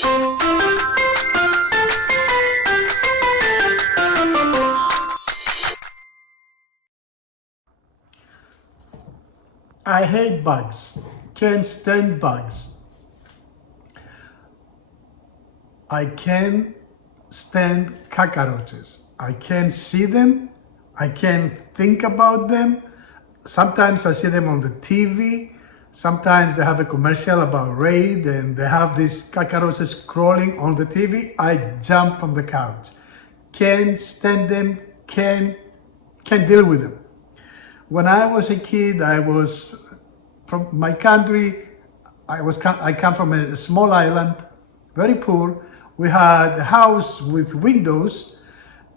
I hate bugs, can't stand bugs. I can't stand cockroaches. I can't see them, I can't think about them. Sometimes I see them on the TV. Sometimes they have a commercial about raid and they have these cockroaches crawling on the TV. I jump from the couch. Can't stand them, can't deal with them. When I was a kid, I was from my country. I come from a small island, very poor. We had a house with windows,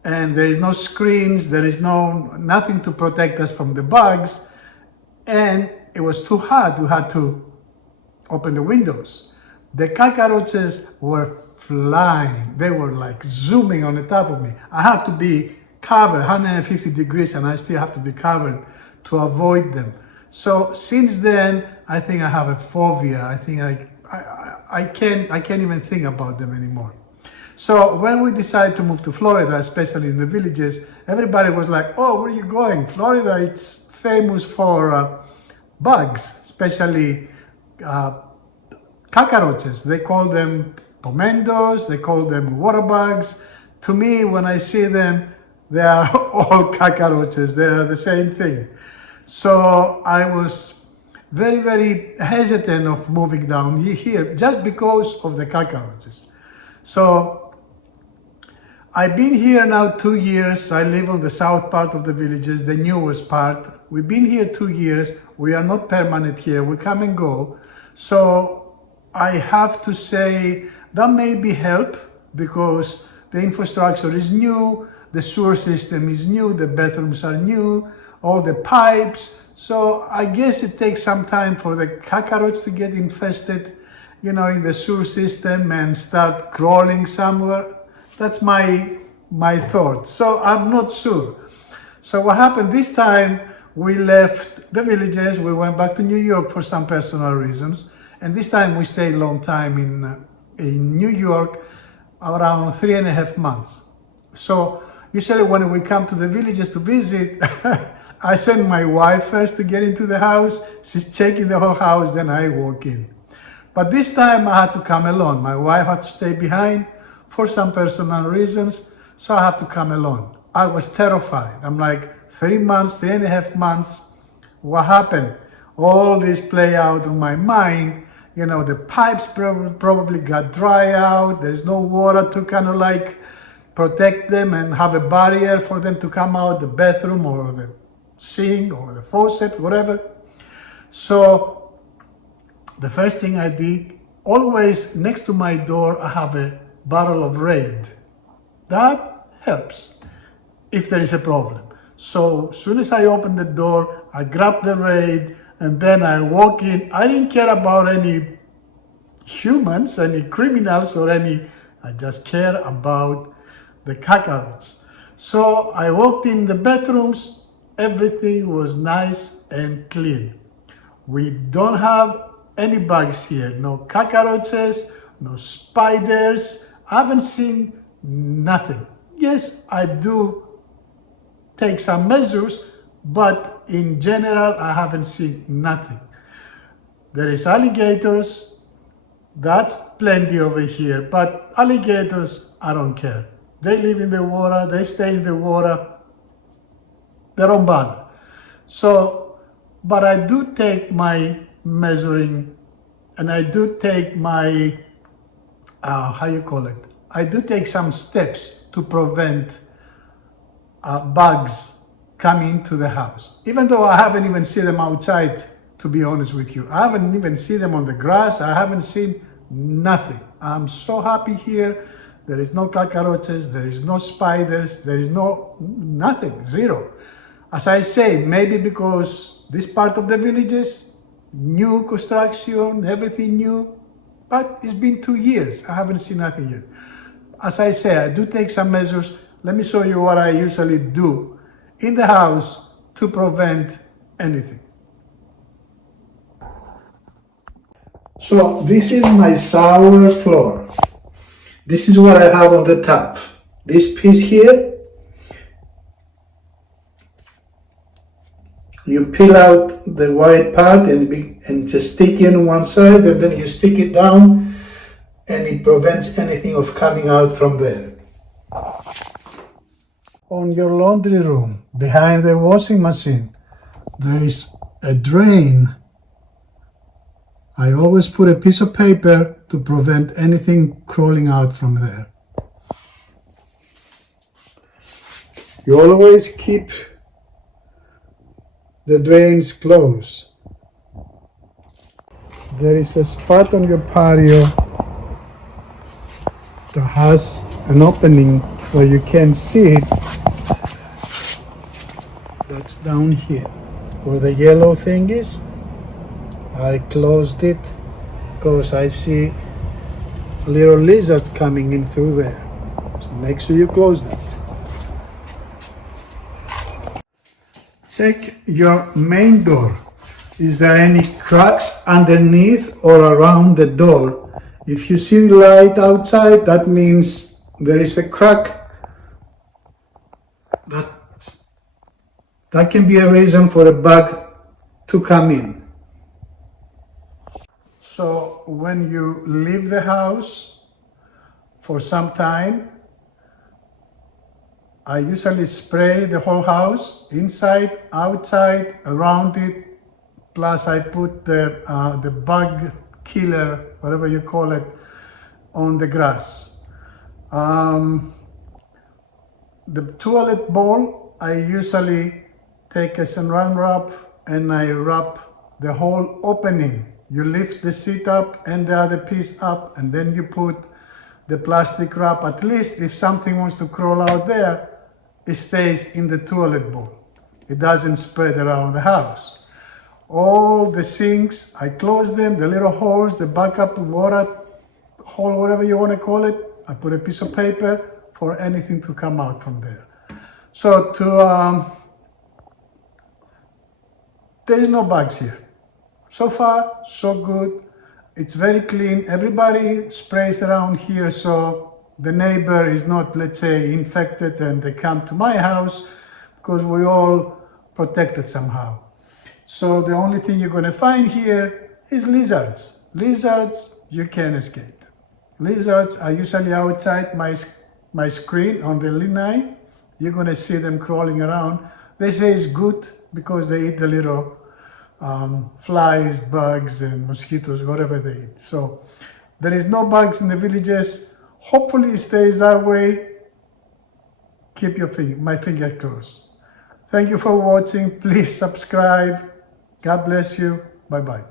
and there is no screens. There is nothing to protect us from the bugs, and it was too hot. We had to open the windows. The cockroaches were flying. They were like zooming on the top of me. I had to be covered 150 degrees, and I still have to be covered to avoid them. So since then, I think I have a phobia. I think I can't even think about them anymore. So when we decided to move to Florida, especially in the villages, everybody was like, "Oh, where are you going? Florida, it's famous for bugs, especially cockroaches." They call them palmettos, they call them water bugs. To me, when I see them, they are all cockroaches. They are the same thing. So I was very, very hesitant of moving down here just because of the cockroaches. So I've been here now 2 years. I live on the south part of the villages, the newest part. We've been here 2 years. We are not permanent here. We come and go. So I have to say that maybe help because the infrastructure is new, the sewer system is new, the bathrooms are new, all the pipes. So I guess it takes some time for the cockroach to get infested, in the sewer system and start crawling somewhere. That's my thought. So I'm not sure. So what happened this time, we left the villages, we went back to New York for some personal reasons. And this time we stayed a long time in New York, around 3.5 months. So usually when we come to the villages to visit, I send my wife first to get into the house. She's checking the whole house, then I walk in. But this time I had to come alone. My wife had to stay behind for some personal reasons, so I have to come alone. I was terrified. I'm like, 3.5 months, what happened? All this play out in my mind. The pipes probably got dry out. There's no water to kind of like protect them and have a barrier for them to come out the bathroom or the sink or the faucet, whatever. So the first thing I did, always next to my door, I have a bottle of Raid. That helps if there is a problem. So as soon as I open the door, I grab the Raid and then I walk in. I didn't care about any humans, any criminals or I just care about the cockroaches. So I walked in the bedrooms, everything was nice and clean. We don't have any bugs here, no cockroaches, no spiders. I haven't seen nothing. Yes, I do take some measures, but in general, I haven't seen nothing. There is alligators, that's plenty over here, but alligators, I don't care. They live in the water, they stay in the water, they don't bother. So, but I do take my measuring, and I do take my, I do take some steps to prevent bugs coming to the house. Even though I haven't even seen them outside, to be honest with you. I haven't even seen them on the grass. I haven't seen nothing. I'm so happy here. There is no cockroaches, there is no spiders, there is nothing, zero. As I say, maybe because this part of the villages, new construction, everything new, but it's been 2 years. I haven't seen nothing yet. As I say, I do take some measures. Let me show you what I usually do in the house to prevent anything. So this is my shower floor. This is what I have on the top. This piece here, you peel out the white part and just stick it on one side, and then you stick it down, and it prevents anything of coming out from there. On your laundry room, behind the washing machine, there is a drain. I always put a piece of paper to prevent anything crawling out from there. You always keep the drains closed. There is a spot on your patio that has an opening where you can see it. That's down here where the yellow thing is. I closed it because I see little lizards coming in through there. So make sure you close that. Check your main door. Is there any cracks underneath or around the door? If you see light outside, that means there is a crack. That can be a reason for a bug to come in. So when you leave the house for some time, I usually spray the whole house, inside, outside, around it. Plus I put the bug killer, whatever you call it, on the grass. The toilet bowl, I usually take a saran wrap and I wrap the whole opening. You lift the seat up and the other piece up, and then you put the plastic wrap. At least if something wants to crawl out there, it stays in the toilet bowl. It doesn't spread around the house. All the sinks, I close them, the little holes, the backup water hole, whatever you want to call it, I put a piece of paper for anything to come out from there. So there is no bugs here. So far, so good. It's very clean. Everybody sprays around here, so the neighbor is not, let's say, infected and they come to my house, because we all protected somehow. So the only thing you're going to find here is lizards. Lizards, you can't escape. Lizards are usually outside my screen on the lanai. You're going to see them crawling around. They say it's good because they eat the little flies, bugs, and mosquitoes, whatever they eat. So there is no bugs in the villages. Hopefully it stays that way. Keep my finger closed. Thank you for watching. Please subscribe. God bless you. Bye-bye.